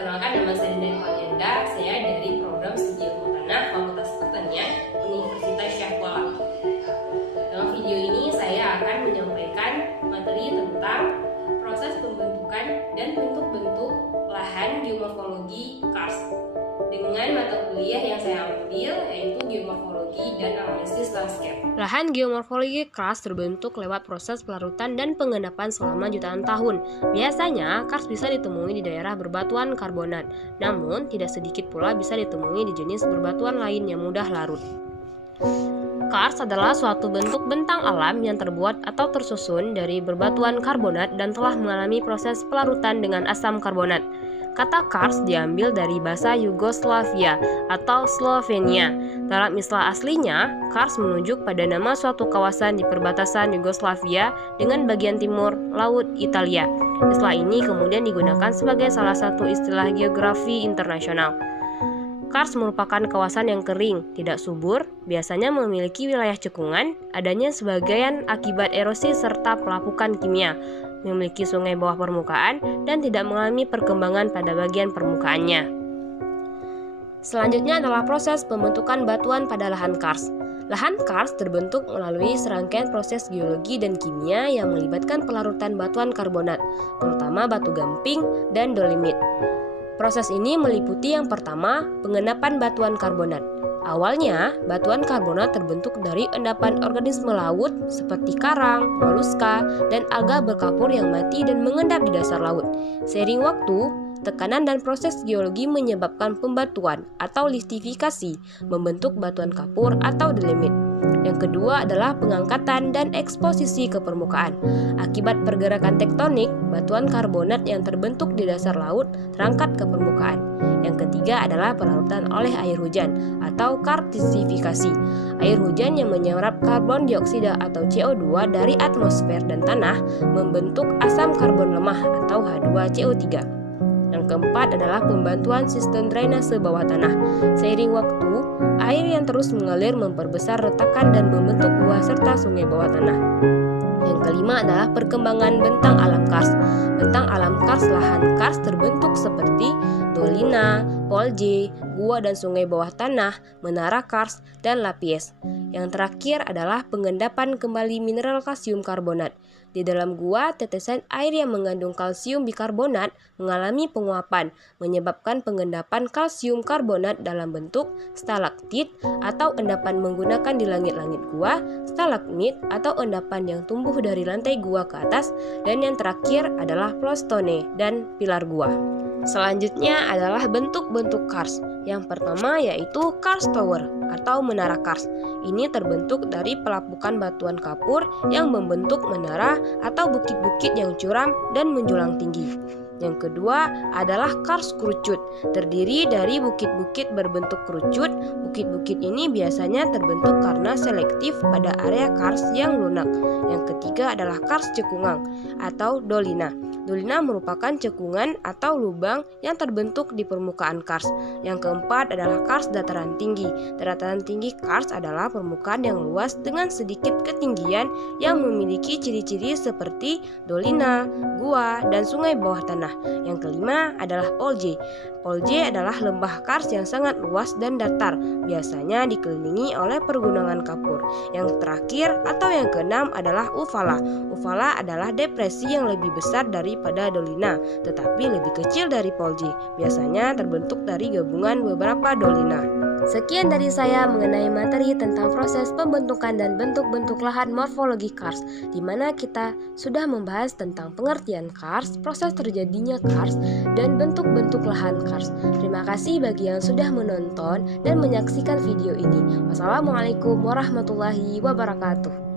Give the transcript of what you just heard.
Perkenalkan, nama saya Dinda Ikhwanianda. Saya dari program Studi Ilmu Tanah Fakultas Pertanian Universitas Syahkuala. Dalam video ini saya akan menyampaikan materi tentang proses pembentukan dan bentuk-bentuk lahan geomorfologi karst dengan mata kuliah yang saya ambil, yaitu geomorfologi dan analisis landscape. Lahan geomorfologi karst terbentuk lewat proses pelarutan dan pengendapan selama jutaan tahun. Biasanya, karst bisa ditemui di daerah berbatuan karbonat, namun tidak sedikit pula bisa ditemui di jenis berbatuan lain yang mudah larut. Karst adalah suatu bentuk bentang alam yang terbuat atau tersusun dari berbatuan karbonat dan telah mengalami proses pelarutan dengan asam karbonat. Kata karst diambil dari bahasa Yugoslavia atau Slovenia. Dalam istilah aslinya, karst menunjuk pada nama suatu kawasan di perbatasan Yugoslavia dengan bagian timur Laut Italia. Istilah ini kemudian digunakan sebagai salah satu istilah geografi internasional. Karst merupakan kawasan yang kering, tidak subur, biasanya memiliki wilayah cekungan, adanya sebagian akibat erosi serta pelapukan kimia, memiliki sungai bawah permukaan, dan tidak mengalami perkembangan pada bagian permukaannya. Selanjutnya adalah proses pembentukan batuan pada lahan karst. Lahan karst terbentuk melalui serangkaian proses geologi dan kimia yang melibatkan pelarutan batuan karbonat, terutama batu gamping dan dolomit. Proses ini meliputi yang pertama, pengendapan batuan karbonat. Awalnya, batuan karbonat terbentuk dari endapan organisme laut seperti karang, moluska, dan alga berkapur yang mati dan mengendap di dasar laut. Seiring waktu, tekanan dan proses geologi menyebabkan pembatuan atau listifikasi, membentuk batuan kapur atau dolomit. Yang kedua adalah pengangkatan dan eksposisi ke permukaan. Akibat pergerakan tektonik, batuan karbonat yang terbentuk di dasar laut terangkat ke permukaan. Yang ketiga adalah pelarutan oleh air hujan atau karstifikasi. Air hujan yang menyerap karbon dioksida atau CO2 dari atmosfer dan tanah membentuk asam karbon lemah atau H2CO3. Yang keempat adalah pembantuan sistem drainase bawah tanah. Seiring waktu, air yang terus mengalir memperbesar retakan dan membentuk gua serta sungai bawah tanah. Yang kelima adalah perkembangan bentang alam karst. Bentang alam karst lahan karst terbentuk seperti dolina, polje, gua dan sungai bawah tanah, menara karst, dan lapies. Yang terakhir adalah pengendapan kembali mineral kalsium karbonat. Di dalam gua, tetesan air yang mengandung kalsium bikarbonat mengalami penguapan, menyebabkan pengendapan kalsium karbonat dalam bentuk stalaktit atau endapan menggunakan di langit-langit gua, stalagmit atau endapan yang tumbuh dari lantai gua ke atas, dan yang terakhir adalah plastone dan pilar gua. Selanjutnya adalah bentuk-bentuk karst. Yang pertama yaitu karst tower atau menara karst. Ini terbentuk dari pelapukan batuan kapur yang membentuk menara atau bukit-bukit yang curam dan menjulang tinggi. Yang kedua adalah karst kerucut, terdiri dari bukit-bukit berbentuk kerucut. Bukit-bukit ini biasanya terbentuk karena selektif pada area karst yang lunak. Yang ketiga adalah karst cekungan atau dolina. Dolina merupakan cekungan atau lubang yang terbentuk di permukaan karst. Yang keempat adalah karst dataran tinggi. Dataran tinggi karst adalah permukaan yang luas dengan sedikit ketinggian yang memiliki ciri-ciri seperti dolina, gua, dan sungai bawah tanah. Yang kelima adalah polje. Polje adalah lembah karst yang sangat luas dan datar, biasanya dikelilingi oleh pergunungan kapur. Yang terakhir atau yang keenam adalah uvala. Uvala adalah depresi yang lebih besar daripada dolina, tetapi lebih kecil dari polje. Biasanya terbentuk dari gabungan beberapa dolina. Sekian dari saya mengenai materi tentang proses pembentukan dan bentuk-bentuk lahan morfologi karst, di mana kita sudah membahas tentang pengertian karst, proses terjadinya karst, dan bentuk-bentuk lahan karst. Terima kasih bagi yang sudah menonton dan menyaksikan video ini. Wassalamualaikum warahmatullahi wabarakatuh.